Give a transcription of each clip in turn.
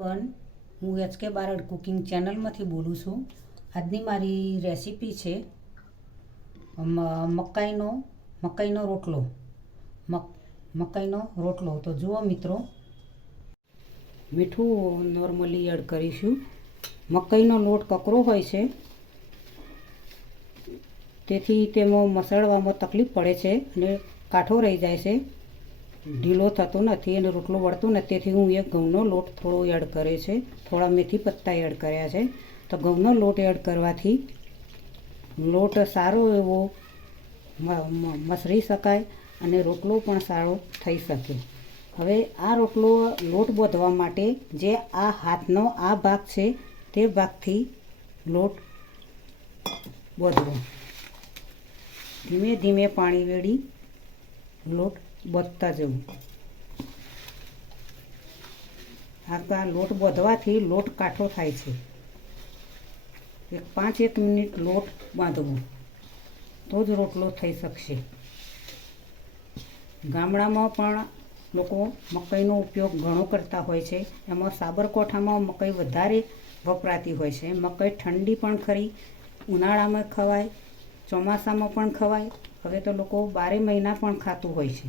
One હું HK Barad cooking ચેનલમાંથી બોલું છું. આજની મારી રેસીપી છે મકાઈનો રોટલો. મકાઈનો રોટલો. તો જુઓ મિત્રો, મીઠું નોર્મલી એડ કરીશું. મકાઈનો લોટ કકરો હોય છે, તેથી તેમાં મસળવામાં તકલીફ પડે છે અને કાઠો રહી જાય છે, ઢીલો થતો નથી અને રોટલો વળતો નથી. તેથી હું એક ઘઉંનો લોટ થોડો એડ કરે છે, થોડા મેથી પત્તા એડ કર્યા છે. તો ઘઉંનો લોટ એડ કરવાથી લોટ સારો એવો મસળી શકાય અને રોટલો પણ સારો થઈ શકે. હવે આ રોટલો લોટ બાંધવા માટે જે આ હાથનો આ ભાગ છે તે ભાગથી લોટ બાંધવો. ધીમે ધીમે પાણી વેડી લોટ બાંધતા જવું. આ લોટ બાંધવાથી લોટ કાઠો થાય છે. 5 મિનિટ લોટ બાંધવો તો જ રોટલો થઈ શકશે. ગામડામાં પણ લોકો મકાઈનો ઉપયોગ ઘણો કરતા હોય છે. એમાં સાબરકાંઠામાં મકાઈ વધારે વપરાતી હોય છે. મકાઈ ઠંડી પણ ખરી, ઉનાળામાં ખવાય, ચોમાસામાં પણ ખવાય. હવે તો લોકો 12 મહિના પણ ખાતું હોય છે.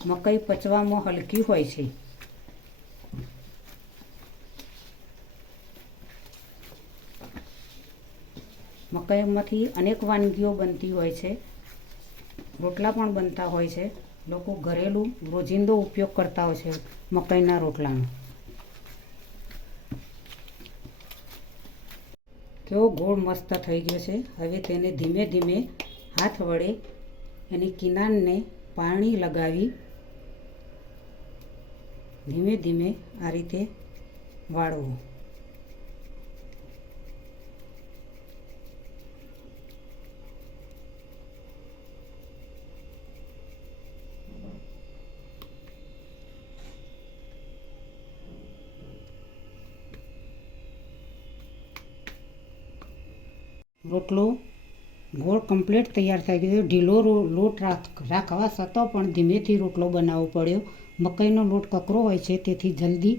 મકાઈ પચવામાં હલકી હોય છે. મકાઈમાંથી અનેક વાનગીઓ બનતી હોય છે, રોટલા પણ બનતા હોય છે. લોકો ઘરેલું રોજિંદો ઉપયોગ કરતા હોય છે મકાઈના રોટલાનો. કેવો ગોળ મસ્ત થઈ ગયો છે. હવે તેને ધીમે ધીમે હાથ વડે એની કિનારને પાણી લગાવી ધીમે ધીમે આ રીતે વાળવું. રોટલો ગોળ કમ્પ્લીટ તૈયાર થઈ ગયો. ઢીલો લોટ રાખવા છતાં પણ ધીમેથી રોટલો બનાવવો પડ્યો. મકાઈનો લોટ કકરો હોય છે, તેથી જલ્દી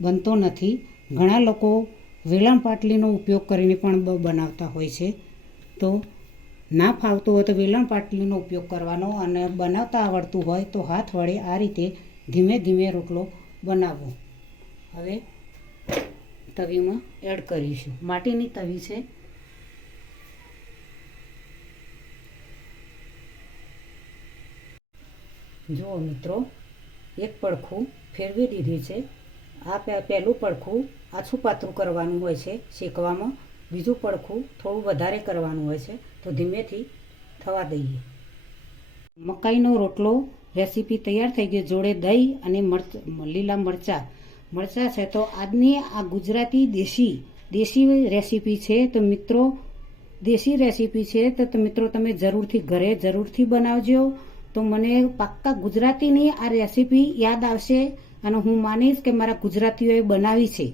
બનતો નથી. ઘણા લોકો વેલણ પાટલીનો ઉપયોગ કરીને પણ બનાવતા હોય છે. તો ના ફાવતું હોય તો વેલણ પાટલીનો ઉપયોગ કરવાનો, અને બનાવતા આવડતું હોય તો હાથ વડે આ રીતે ધીમે ધીમે રોટલો બનાવવો. હવે તવીમાં એડ કરીશું. માટીની તવી છે. જુઓ મિત્રો, એક પડખું ફેરવી દીધી છે. આ પહેલું પડખું આછું પાતળું કરવાનું હોય છે શેકવામાં, બીજું પડખું થોડું વધારે કરવાનું હોય છે. તો ધીમેથી થવા દઈએ. મકાઈનો રોટલો રેસીપી તૈયાર થઈ ગઈ. જોડે દહીં અને લીલા મરચાં છે. તો આજની આ ગુજરાતી દેશી રેસીપી છે. તો મિત્રો, દેશી રેસીપી છે તો મિત્રો તમે જરૂરથી બનાવજો. તો મને પાક્કા ગુજરાતીની આ રેસીપી યાદ આવશે અને હું માનીશ કે મારા ગુજરાતીઓએ બનાવી છે.